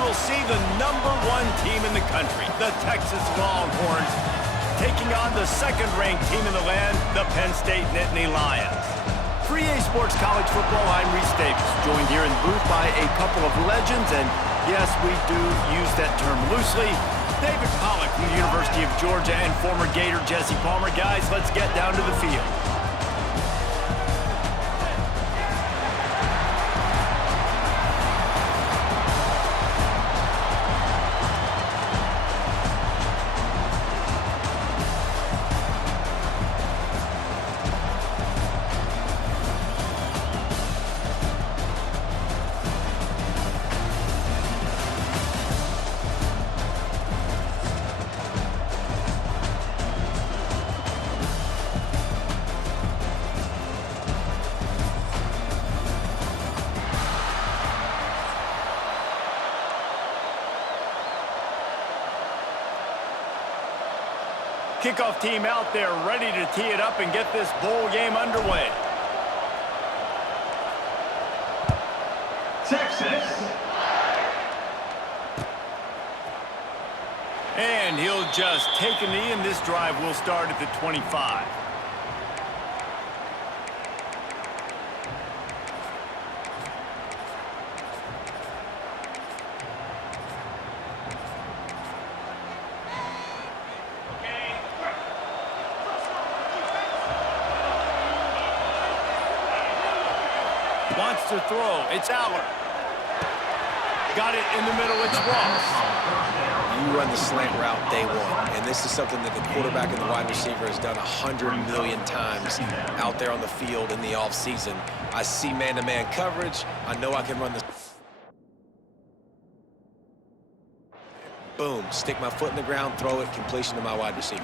we'll see the #1 team in the country, the Texas Longhorns, taking on the second-ranked team in the land, the Penn State Nittany Lions. For EA Sports College Football, I'm Reese Davis, joined here in the booth by a couple of legends, and yes, we do use that term loosely. David Pollack from the University of Georgia and former Gator Jesse Palmer. Guys, let's get down to the field. Kickoff team out there ready to tee it up and get this bowl game underway. Texas. And he'll just take a knee, and this drive will start at the 25. Wants to throw. It's Aller. Got it in the middle. It's Ross. You run the slant route day one, and this is something that the quarterback and the wide receiver has done 100 million times out there on the field in the offseason. I see man-to-man coverage. I know I can run the... Boom. Stick my foot in the ground, throw it, completion to my wide receiver.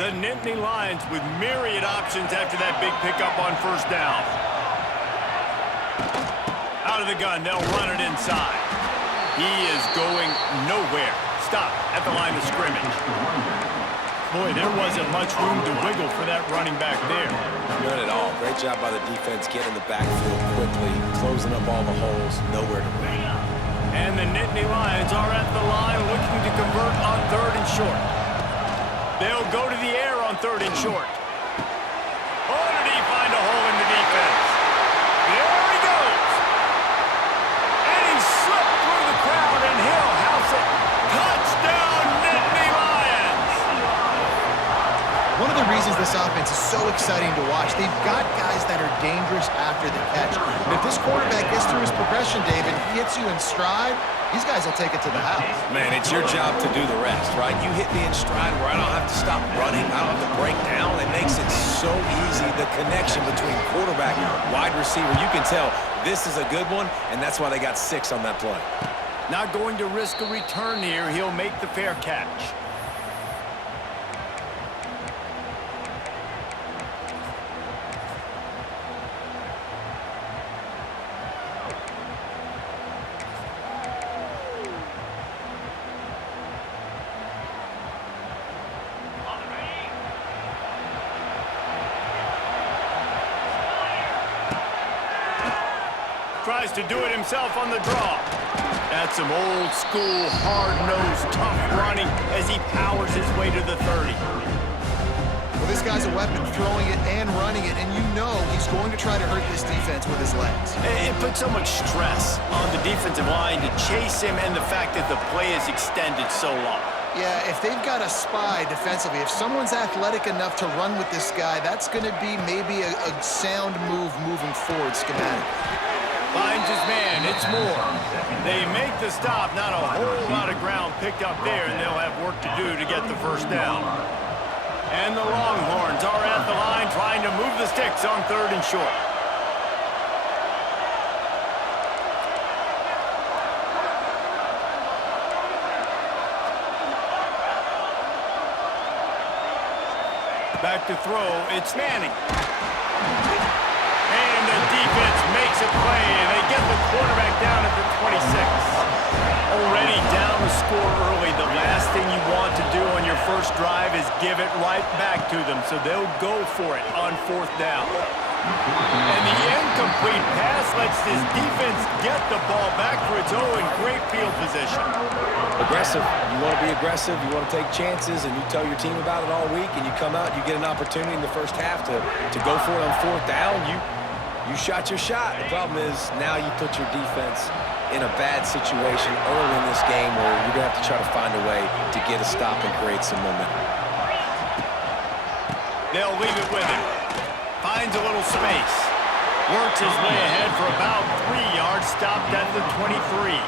The Nittany Lions with myriad options after that big pickup on first down. Out of the gun, they'll run it inside. He is going nowhere. Stop at the line of scrimmage. Boy, there wasn't much room to wiggle for that running back there. None at all. Great job by the defense getting in the backfield quickly, closing up all the holes, nowhere to go. And the Nittany Lions are at the line looking to convert on 3rd and short. They'll go to the air on 3rd and short. Oh, did he find a hole in the defense? There he goes. And he slipped through the crowd, and he'll house it. Touchdown, Nittany Lions. One of the reasons this offense is so exciting to watch, they've got guys that are dangerous after the catch. And if this quarterback gets through his progression, David, he hits you in stride, these guys will take it to the house. Man, it's your job to do the rest, right? You hit me in stride where I don't have to stop running. I don't have to break down. It makes it so easy. The connection between quarterback and wide receiver, you can tell this is a good one, and that's why they got 6 on that play. Not going to risk a return here. He'll make the fair catch. Tries to do it himself on the draw. That's some old-school, hard-nosed, tough running as he powers his way to the 30. Well, this guy's a weapon, throwing it and running it, and you know he's going to try to hurt this defense with his legs. It puts so much stress on the defensive line to chase him, and the fact that the play is extended so long. Yeah, if they've got a spy defensively, if someone's athletic enough to run with this guy, that's going to be maybe a sound move moving forward schematically. Finds his man, it's Moore. They make the stop, not a whole lot of ground picked up there, and they'll have work to do to get the first down. And the Longhorns are at the line trying to move the sticks on 3rd and short. Back to throw, it's Manning. And the defense makes a play, and they get the quarterback down at the 26. Already down a score early, the last thing you want to do on your first drive is give it right back to them, so they'll go for it on 4th down. And the incomplete pass lets this defense get the ball back for its own in great field position. Aggressive. You want to be aggressive. You want to take chances, and you tell your team about it all week, and you come out, you get an opportunity in the first half to go for it on 4th down. You shot your shot. The problem is now you put your defense in a bad situation early in this game where you're going to have to try to find a way to get a stop and create some momentum. They'll leave it with him. Finds a little space. Works his way ahead for about 3 yards, stopped at the 23.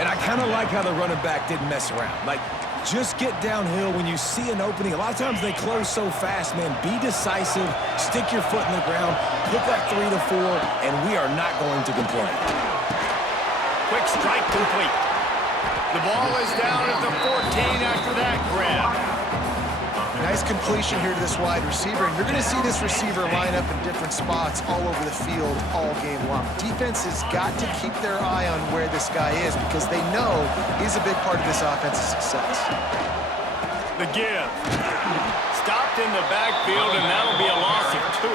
And I kind of like how the running back didn't mess around. Like, just get downhill when you see an opening. A lot of times they close so fast, man. Be decisive, stick your foot in the ground, pick up 3 to 4, and we are not going to complain. Quick strike complete. The ball is down at the 14 after that grab. Nice completion here to this wide receiver, and you're going to see this receiver line up in different spots all over the field all game long. Defense has got to keep their eye on where this guy is because they know he's a big part of this offense's success. The give. Stopped in the backfield, and that'll be a loss of 2.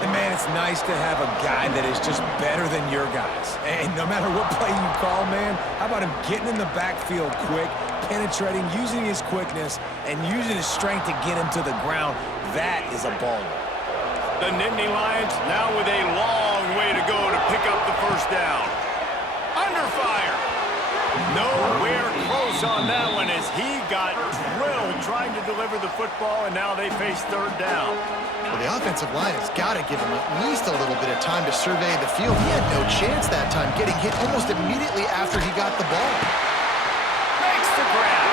And, man, it's nice to have a guy that is just better than your guys. And no matter what play you call, man, how about him getting in the backfield quick, penetrating, using his quickness, and using his strength to get him to the ground. That is a baller. The Nittany Lions now with a long way to go to pick up the first down. Under fire. Nowhere close on that one as he got drilled trying to deliver the football, and now they face 3rd down. Well, the offensive line has got to give him at least a little bit of time to survey the field. He had no chance that time, getting hit almost immediately after he got the ball. Makes the grab.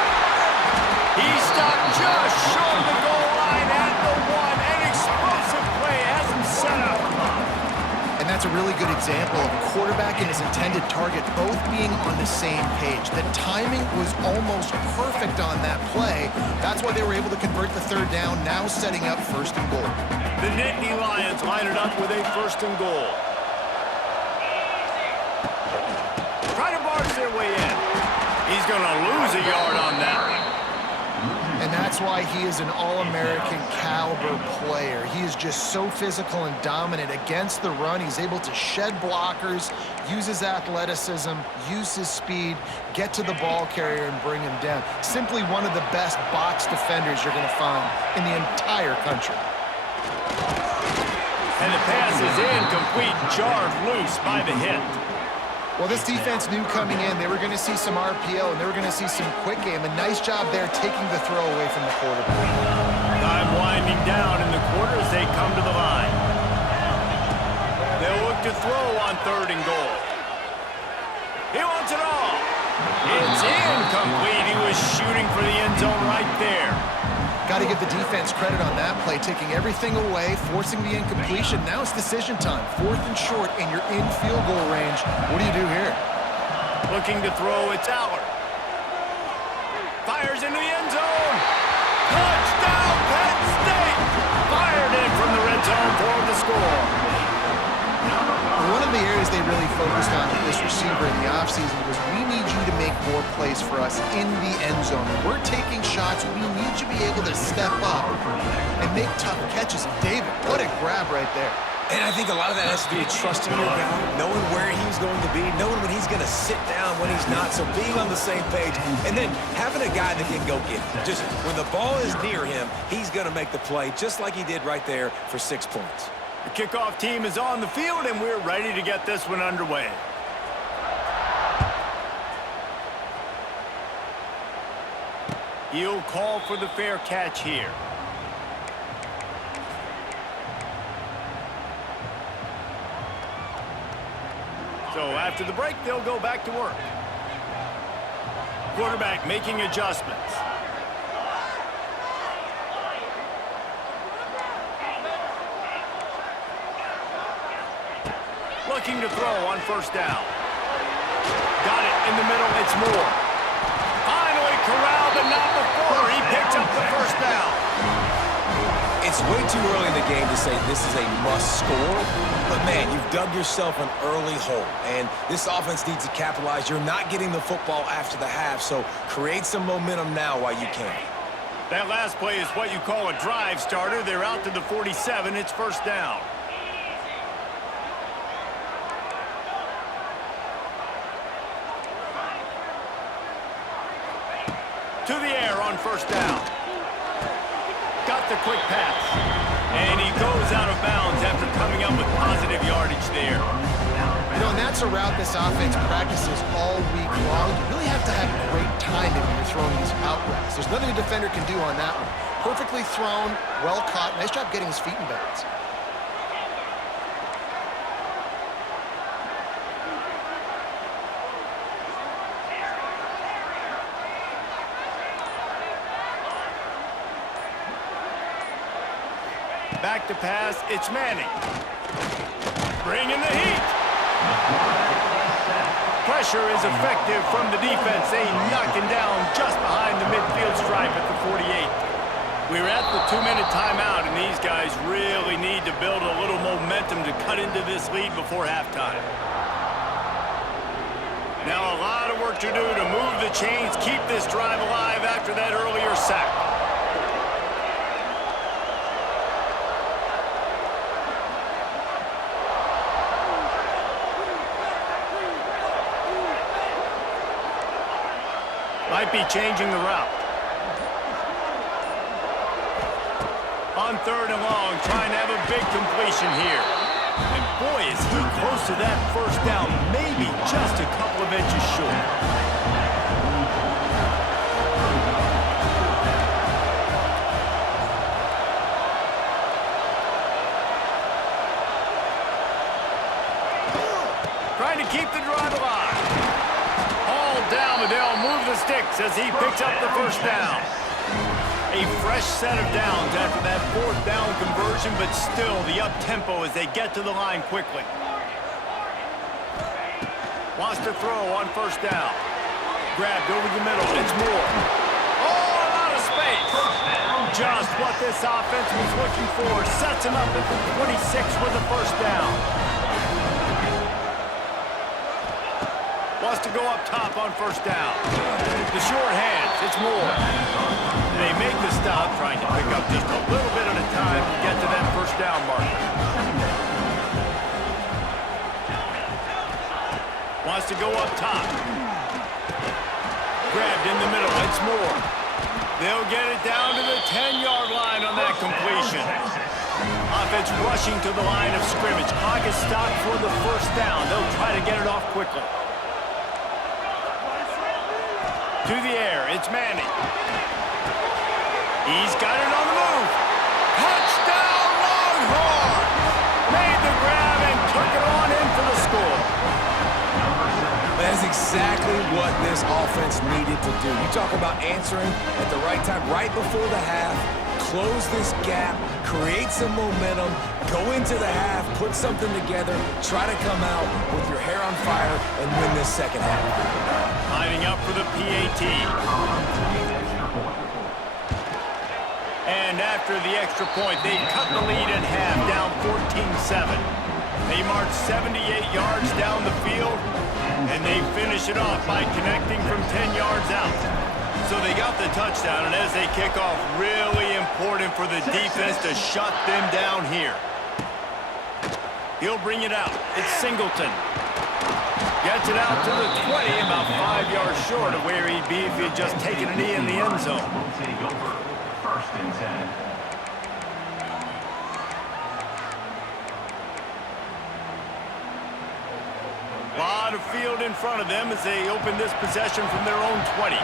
He stopped just short of the goal line at the 1. An explosive play has him set up. And that's a really good example of a quarterback and his intended target both being on the same page. The timing was almost perfect on that play. That's why they were able to convert the 3rd down, now setting up 1st and goal. The Nittany Lions line it up with a 1st and goal. Try to barge their way in. He's going to lose a yard on that one. And that's why he is an All-American caliber player. He is just so physical and dominant against the run. He's able to shed blockers, use his athleticism, use his speed, get to the ball carrier and bring him down. Simply one of the best box defenders you're going to find in the entire country. And the pass is incomplete, jarred loose by the hit. Well, this defense knew coming in they were going to see some RPO and they were going to see some quick game. A nice job there taking the throw away from the quarterback. Time winding down in the quarter as they come to the line. They'll look to throw on 3rd and goal. He wants it all. It's incomplete. He was shooting for the end zone right there. Got to give the defense credit on that play, taking everything away, forcing the incompletion. Now it's decision time. 4th and short, and you're in field goal range. What do you do here? Looking to throw, it's Allard. Fires into the end zone. Touchdown, Penn State! Fired in from the red zone for the score. One of the areas they really focused on with this receiver in the offseason was we need you to make more plays for us in the end zone. We're taking shots. We need you to be able to step up and make tough catches. David, what a grab right there. And I think a lot of that has to do with trusting your guy, knowing where he's going to be, knowing when he's going to sit down, when he's not, so being on the same page, and then having a guy that can go get it. Just when the ball is near him, he's going to make the play, just like he did right there for 6 points. The kickoff team is on the field, and we're ready to get this one underway. He'll call for the fair catch here. So after the break, they'll go back to work. Quarterback making adjustments. Looking to throw on 1st down. Got it in the middle, it's Moore. Finally corralled, but not before. He picks up the 1st down. It's It's way too early in the game to say this is a must score, but man, you've dug yourself an early hole, and this offense needs to capitalize. You're not getting the football after the half, so create some momentum now while you can. That last play is what you call a drive starter. They're out to the 47. It's first down. To the air on first down. Got the quick pass. And he goes out of bounds after coming up with positive yardage there. You know, and that's a route this offense practices all week long. You really have to have great timing when you're throwing these out routes. There's nothing a defender can do on that one. Perfectly thrown, well caught. Nice job getting his feet in bounds. Back to pass, it's Manning. Bringing the heat. Pressure is effective from the defense. They knock him down just behind the midfield stripe at the 48. We're at the 2-minute timeout, and these guys really need to build a little momentum to cut into this lead before halftime. Now a lot of work to do to move the chains, keep this drive alive after that earlier sack. Might be changing the route. On third and long, trying to have a big completion here. And boy, is he close to that first down, maybe just a couple of inches short. Trying to keep the drive alive. Down, but they'll move the sticks as he picks up the first down. A fresh set of downs after that fourth down conversion, but still the up-tempo as they get to the line quickly. Wants to throw on first down. Grabbed over the middle. It's Moore. Oh, a lot of space. Just what this offense was looking for. Sets him up at the 26 for the first down. Wants to go up top on first down. The short hands, it's Moore. They make the stop, trying to pick up just a little bit at a time to get to that first down marker. Wants to go up top. Grabbed in the middle, it's Moore. They'll get it down to the 10-yard line on that completion. Offense rushing to the line of scrimmage. Clock is stopped for the first down. They'll try to get it off quickly. To the air, it's Manning. He's got it on the move. Touchdown, Longhorns! Made the grab and took it on in for the score. That is exactly what this offense needed to do. You talk about answering at the right time, right before the half, close this gap, create some momentum, go into the half, put something together, try to come out with your hair on fire and win this second half. Lining up for the PAT. And after the extra point, they cut the lead in half, down 14-7. They march 78 yards down the field, and they finish it off by connecting from 10 yards out. So they got the touchdown, and as they kick off, really important for the defense to shut them down here. He'll bring it out. It's Singleton. Gets it out to the 20, about 5 yards short of where he'd be if he had just taken a knee in the end zone. First and 10. A lot of field in front of them as they open this possession from their own 20.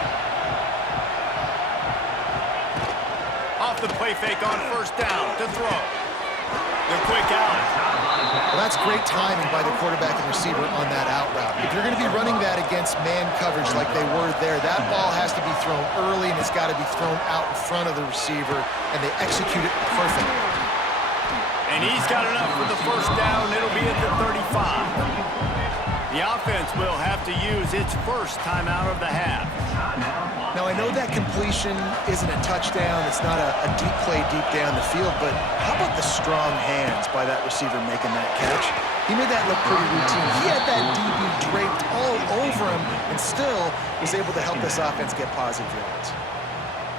Off the play fake on first down to throw. The quick out. Well, that's great timing by the quarterback and receiver on that out route. If you're going to be running that against man coverage like they were there, that ball has to be thrown early and it's got to be thrown out in front of the receiver, and they execute it perfectly. And he's got enough for the first down. It'll be at the 35. The offense will have to use its first timeout of the half. Now, I know that completion isn't a touchdown. It's not a deep play deep down the field, but how about the strong hands by that receiver making that catch? He made that look pretty routine. He had that DB draped all over him and still was able to help this offense get positive yards.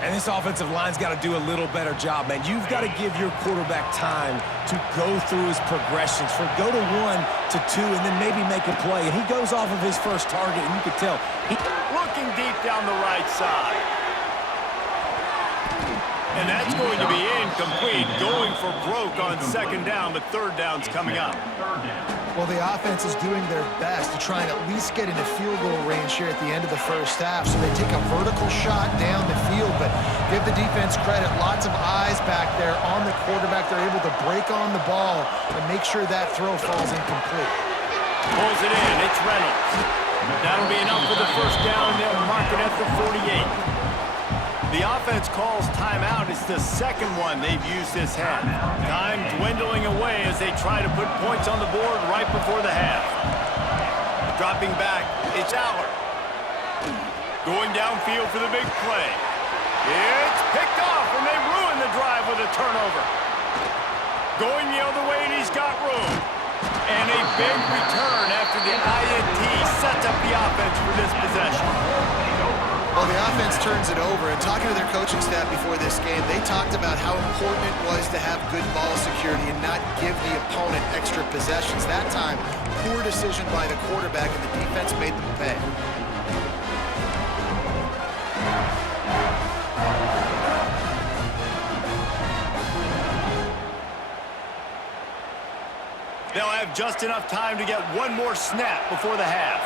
And this offensive line's got to do a little better job, man. You've got to give your quarterback time to go through his progressions, from go to 1 to 2, and then maybe make a play. And he goes off of his first target, and you can tell. Looking deep down the right side. And that's going to be incomplete. Going for broke on second down, but third down's coming up. Well, the offense is doing their best to try and at least get into field goal range here at the end of the first half. So they take a vertical shot down the field, but give the defense credit. Lots of eyes back there on the quarterback. They're able to break on the ball and make sure that throw falls incomplete. Pulls it in. It's Reynolds. That'll be enough for the first down. They'll mark it at the 48. The offense calls timeout. It's the second one they've used this half. Time dwindling away as they try to put points on the board right before the half. Dropping back, it's Aller. Going downfield for the big play. It's picked off, and they ruin the drive with a turnover. Going the other way, and he's got room. And a big return after the INT sets up the offense for this possession. Well, the offense turns it over, and talking to their coaching staff before this game, they talked about how important it was to have good ball security and not give the opponent extra possessions. That time, poor decision by the quarterback, and the defense made them pay. They'll have just enough time to get one more snap before the half.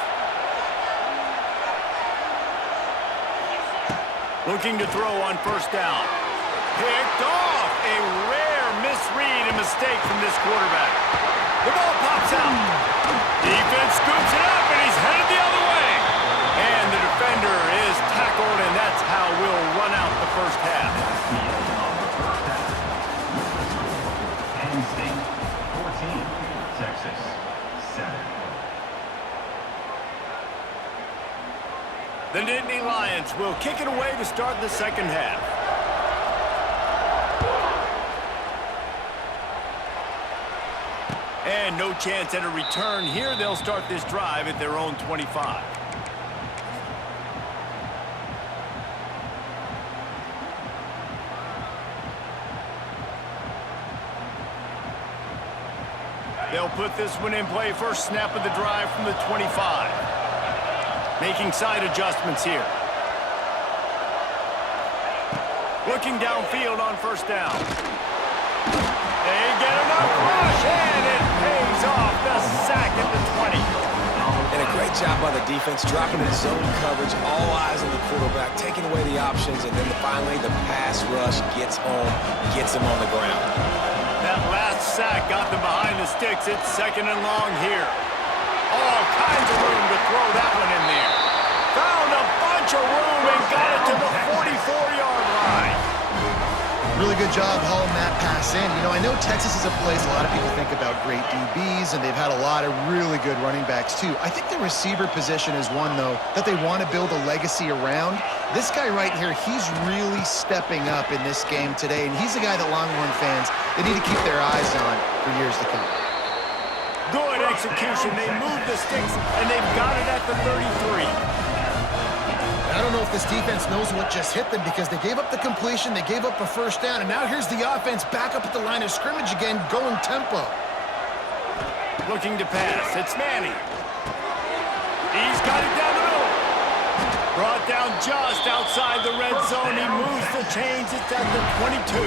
Looking to throw on first down. Picked off. A rare misread and mistake from this quarterback. The ball pops out. Defense scoops it up, and he's headed the other way. And the defender is tackled, and that's how we'll run out the first half. Penn State 14, Texas 7. The Nittany Lions will kick it away to start the second half. And no chance at a return here. They'll start this drive at their own 25. They'll put this one in play. First snap of the drive from the 25. Making side adjustments here. Looking downfield on first down. They get enough rush, and it pays off. The sack at the 20. And a great job by the defense, dropping in zone coverage, all eyes on the quarterback, taking away the options, and then finally the pass rush gets home, gets him on the ground. That last sack got them behind the sticks. It's second and long here. All kinds of room to throw that one in there. Found a bunch of room and got it to the 44-yard line. Really good job hauling that pass in. You know, I know Texas is a place a lot of people think about great DBs, and they've had a lot of really good running backs too. I think the receiver position is one, though, that they want to build a legacy around. This guy right here, he's really stepping up in this game today, and he's a guy that Longhorn fans, they need to keep their eyes on for years to come. Good execution. They move the sticks, and they've got it at the 33. I don't know if this defense knows what just hit them, because they gave up the completion, they gave up a first down, and now here's the offense back up at the line of scrimmage again, going tempo. Looking to pass. It's Manning. He's got it down the middle. Brought down just outside the red zone. He moves the chains. It's at the 22.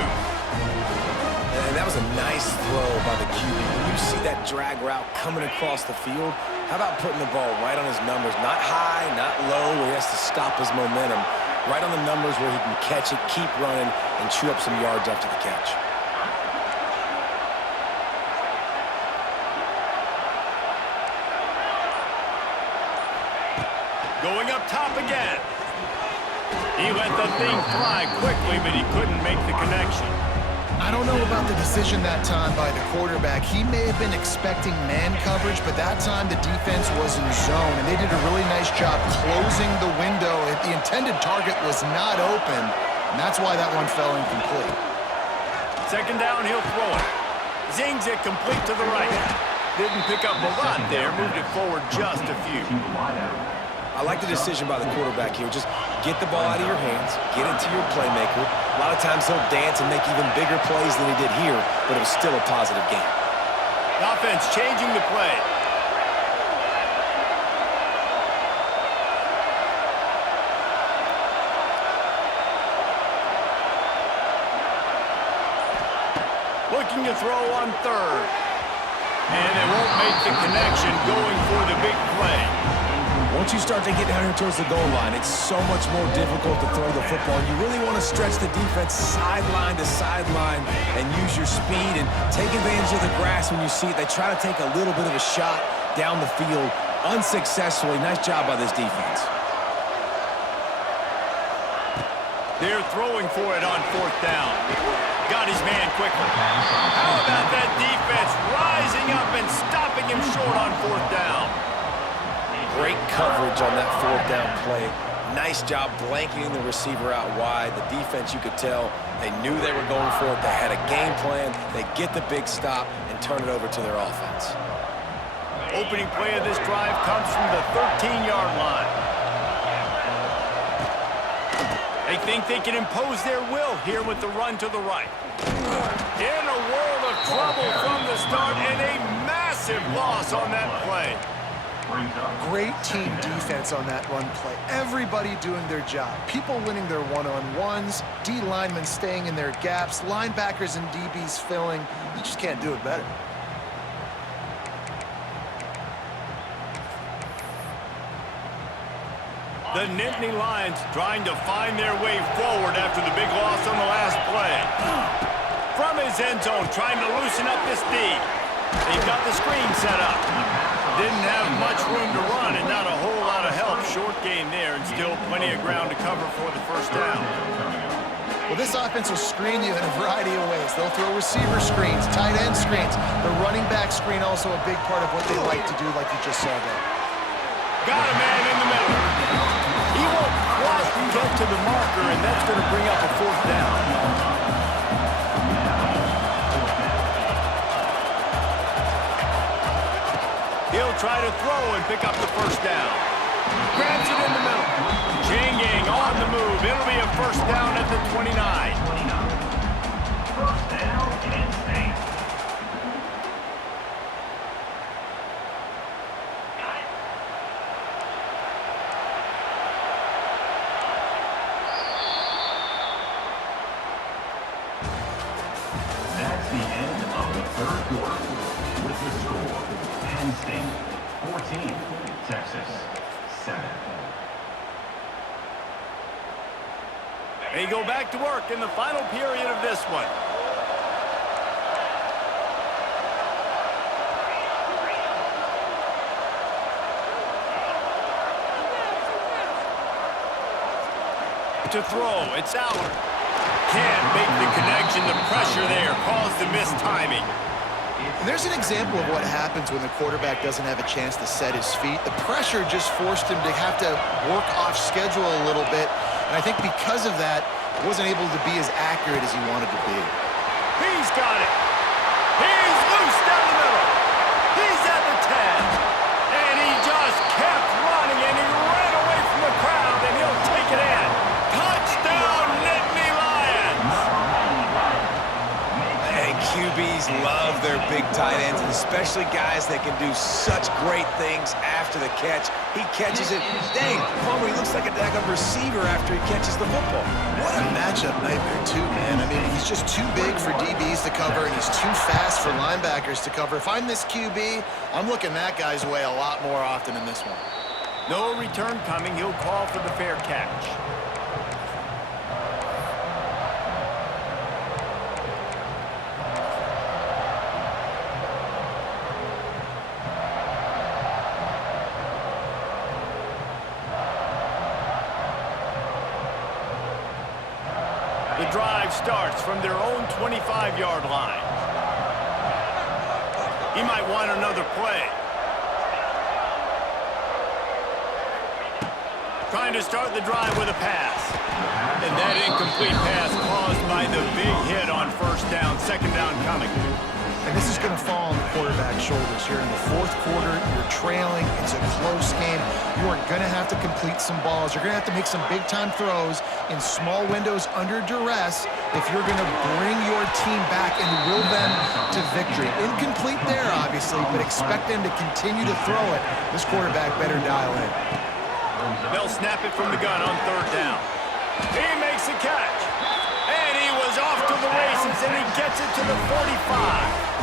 And that was a nice throw by the QB. When you see that drag route coming across the field, how about putting the ball right on his numbers? Not high, not low, where he has to stop his momentum. Right on the numbers where he can catch it, keep running, and chew up some yards after the catch. Going up top again. He let the thing fly quickly, but he couldn't make the connection. I don't know about the decision that time by the quarterback. He may have been expecting man coverage, but that time the defense was in zone, and they did a really nice job closing the window. The intended target was not open, and that's why that one fell incomplete. Second down, he'll throw it. Zings it complete to the right. Didn't pick up a lot there, moved it forward just a few. I like the decision by the quarterback here. Just get the ball out of your hands, get it to your playmaker. A lot of times he'll dance and make even bigger plays than he did here, but it was still a positive game. Offense changing the play. Looking to throw on third. And they won't make the connection going for the big play. Once you start to get down here towards the goal line, it's so much more difficult to throw the football. You really want to stretch the defense sideline to sideline and use your speed and take advantage of the grass when you see it. They try to take a little bit of a shot down the field unsuccessfully. Nice job by this defense. They're throwing for it on fourth down. Got his man quickly. How about that defense rising up and stopping him short on fourth down? Great coverage on that fourth down play. Nice job blanketing the receiver out wide. The defense, you could tell, they knew they were going for it. They had a game plan. They get the big stop and turn it over to their offense. Opening play of this drive comes from the 13-yard line. They think they can impose their will here with the run to the right. In a world of trouble from the start, and a massive loss on that play. Great team defense on that run play. Everybody doing their job. People winning their one-on-ones, D linemen staying in their gaps, linebackers and DBs filling. You just can't do it better. The Nittany Lions trying to find their way forward after the big loss on the last play. From his end zone, trying to loosen up this D. They've got the screen set up. Didn't have much room to run and not a whole lot of help. Short gain there and still plenty of ground to cover for the first down. Well, this offense will screen you in a variety of ways. They'll throw receiver screens, tight end screens. The running back screen also a big part of what they like to do, like you just saw there. Got a man in the middle. He won't quite get to the marker, and that's going to bring up a fourth down. He'll try to throw and pick up the first down. Grabs it in the middle. Chain gang on the move. It'll be a first down at the 29. First down, Penn State. That's the end of the third quarter. With the score, Penn State 14, Texas 7. They go back to work in the final period of this one. To throw, it's Allard. Can't make the connection. The pressure there caused the missed timing. And there's an example of what happens when the quarterback doesn't have a chance to set his feet. The pressure just forced him to have to work off schedule a little bit. And I think because of that, he wasn't able to be as accurate as he wanted to be. He's got it. He's loose down the middle. He's at the 10. And he just kept running, and he ran away from the crowd, and he'll take it in. Touchdown, Nittany Lions. And QBs love their big tight ends, and especially guys that can do such great things after the catch. He catches it. Dang, Palmer, he looks like a daggone receiver after he catches the football. What a matchup nightmare, too, man. I mean, he's just too big for DBs to cover, and he's too fast for linebackers to cover. If I'm this QB, I'm looking that guy's way a lot more often in this one. No return coming. He'll call for the fair catch. The drive starts from their own 25-yard line. He might want another play. Trying to start the drive with a pass. And that incomplete pass caused by the big hit on first down, second down coming. And this is going to fall on the quarterback's shoulders here in the fourth quarter. You're trailing. It's a close game. You are going to have to complete some balls. You're going to have to make some big-time throws in small windows under duress if you're going to bring your team back and will them to victory. Incomplete there, obviously, but expect them to continue to throw it. This quarterback better dial in. They'll snap it from the gun on third down. He makes a catch. And he was off to the races, and he gets it to the 45.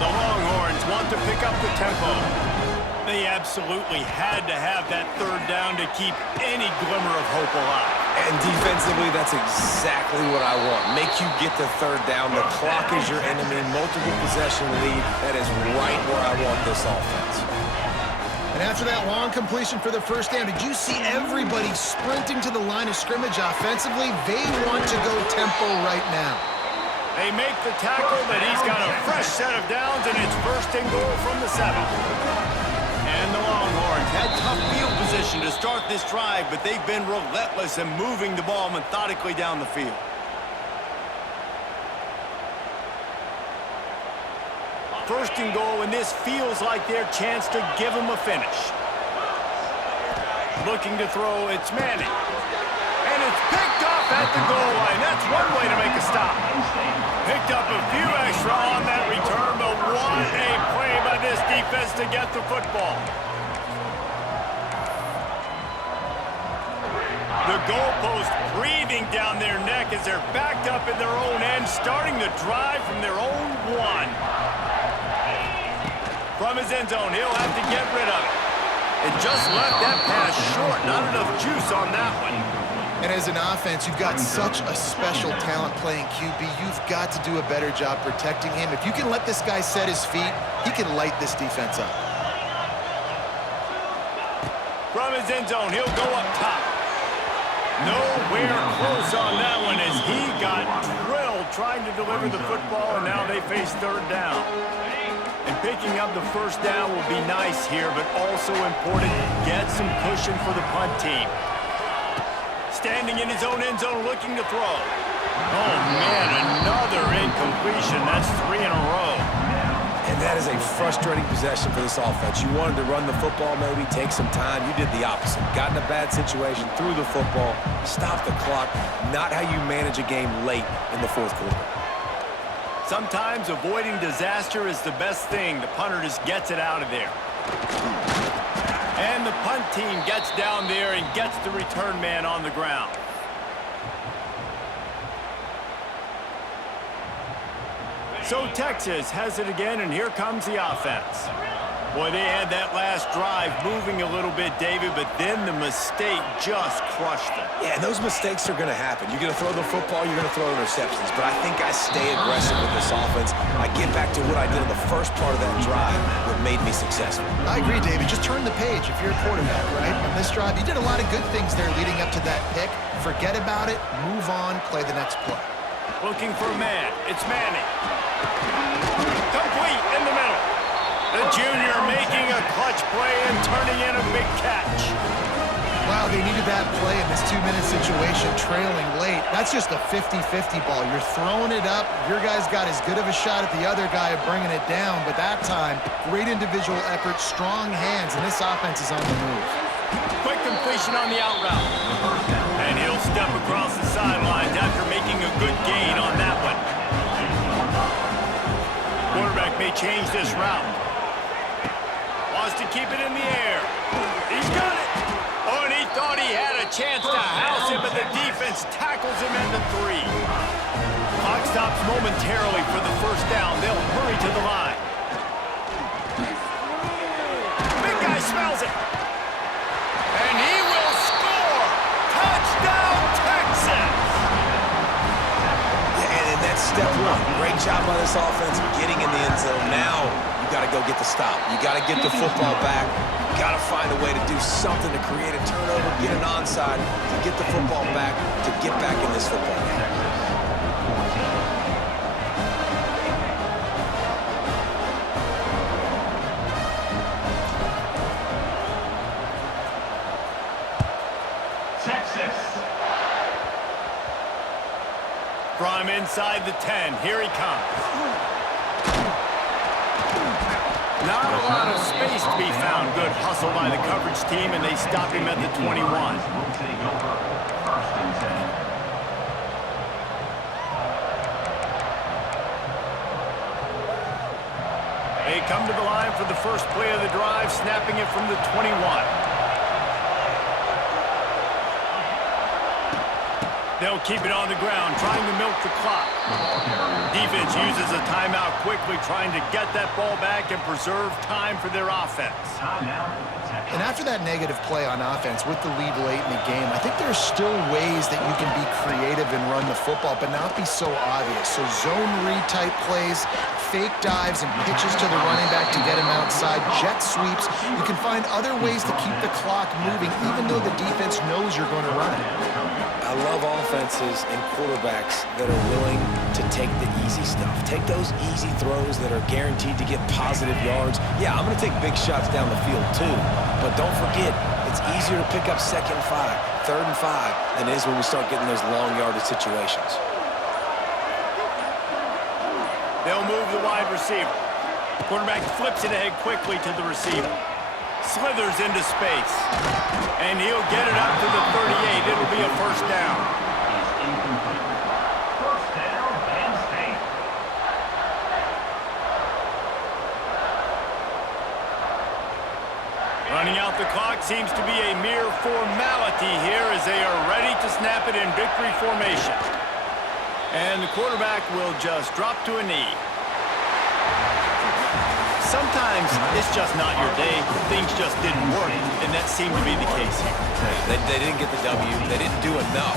The Longhorns want to pick up the tempo. They absolutely had to have that third down to keep any glimmer of hope alive. And defensively, that's exactly what I want. Make you get the third down. The clock is your enemy. Multiple possession lead. That is right where I want this offense. And after that long completion for the first down, did you see everybody sprinting to the line of scrimmage offensively? They want to go tempo right now. They make the tackle, but he's got a fresh set of downs, and it's first and goal from the 7. And the Longhorns had tough field position to start this drive, but they've been relentless in moving the ball methodically down the field. First and goal, and this feels like their chance to give them a finish. Looking to throw, it's Manning. And it's picked off at the goal line. That's one way to make a stop. Picked up a few extra on that return, but what a play by this defense to get the football. The goalpost breathing down their neck as they're backed up in their own end, starting the drive from their own 1. From his end zone, he'll have to get rid of it. It just left that pass short. Not enough juice on that one. And as an offense, you've got such a special talent playing QB. You've got to do a better job protecting him. If you can let this guy set his feet, he can light this defense up. From his end zone, he'll go up top. Nowhere close on that one as he got drilled trying to deliver the football, and now they face third down. And picking up the first down will be nice here, but also important to get some cushion for the punt team. Standing in his own end zone looking to throw. Oh, man, another incompletion. That's 3 in a row. And that is a frustrating possession for this offense. You wanted to run the football, maybe take some time. You did the opposite. Got in a bad situation, threw the football, stopped the clock. Not how you manage a game late in the fourth quarter. Sometimes avoiding disaster is the best thing. The punter just gets it out of there. And the punt team gets down there and gets the return man on the ground. So Texas has it again, and here comes the offense. Boy, they had that last drive moving a little bit, David, but then the mistake just crushed them. Yeah, and those mistakes are going to happen. You're going to throw the football, you're going to throw interceptions. But I think I stay aggressive with this offense. I get back to what I did in the first part of that drive, what made me successful. I agree, David. Just turn the page if you're a quarterback, right? On this drive, you did a lot of good things there leading up to that pick. Forget about it, move on, play the next play. Looking for a man. It's Manning. Complete in the middle. The junior making a clutch play and turning in a big catch. Wow, they needed that play in this 2-minute situation, trailing late. That's just a 50-50 ball. You're throwing it up. Your guy's got as good of a shot at the other guy of bringing it down, but that time, great individual effort, strong hands, and this offense is on the move. Quick completion on the out route. And he'll step across the sidelines after making a good gain on that one. Quarterback may change this route. Wants to keep it in the air. He's got it. Oh, and he thought he had a chance to house him, but the defense tackles him at the 3. Clock stops momentarily for the first down. They'll hurry to the line. Big guy smells it. And he will score. Touchdown, Texas. Yeah, and that's step 1. Great job by this offense getting in the end zone. Now you got to go get the stop. You got to get the football back. You got to find a way to do something to create a turnover, get an onside, to get the football back, to get back in this football game. From inside the 10, here he comes. Not a lot of space to be found. Good hustle by the coverage team, and they stop him at the 21. Will take over. First and 10. They come to the line for the first play of the drive, snapping it from the 21. They'll keep it on the ground, trying to milk the clock. Defense uses a timeout quickly, trying to get that ball back and preserve time for their offense. And after that negative play on offense with the lead late in the game, I think there's still ways that you can be creative and run the football, but not be so obvious. So zone read type plays, fake dives and pitches to the running back to get him outside, jet sweeps. You can find other ways to keep the clock moving, even though the defense knows you're going to run it. I love offenses and quarterbacks that are willing to take the easy stuff. Take those easy throws that are guaranteed to get positive yards. Yeah, I'm going to take big shots down the field too. But don't forget, it's easier to pick up 2nd and 5, 3rd and 5 than it is when we start getting those long yardage situations. They'll move the wide receiver. Quarterback flips it ahead quickly to the receiver. Slithers into space. And he'll get it up to the 38. It'll be a first down. Is incomplete. First down, Penn State. Running out the clock seems to be a mere formality here as they are ready to snap it in victory formation. And the quarterback will just drop to a knee. Sometimes it's just not your day. Things just didn't work, and that seemed to be the case here. They didn't get the W. They didn't do enough.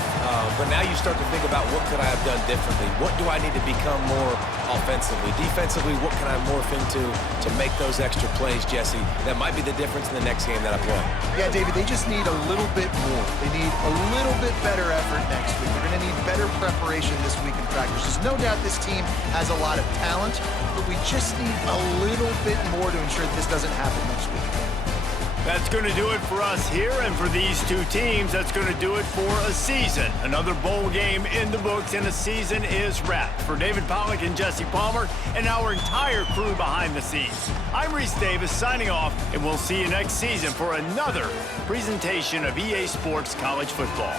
But now you start to think about what could I have done differently? What do I need to become more offensively? Defensively, what can I morph into to make those extra plays, Jesse? That might be the difference in the next game that I play. Yeah, David, they just need a little bit more. They need a little bit better effort next week. They're going to need better preparation this week in practice. There's no doubt this team has a lot of talent, but we just need a little bit more to ensure that this doesn't happen next week. That's going to do it for us here, and for these two teams, that's going to do it for a season. Another bowl game in the books, and a season is wrapped. For David Pollack and Jesse Palmer, and our entire crew behind the scenes, I'm Reese Davis signing off, and we'll see you next season for another presentation of EA Sports College Football.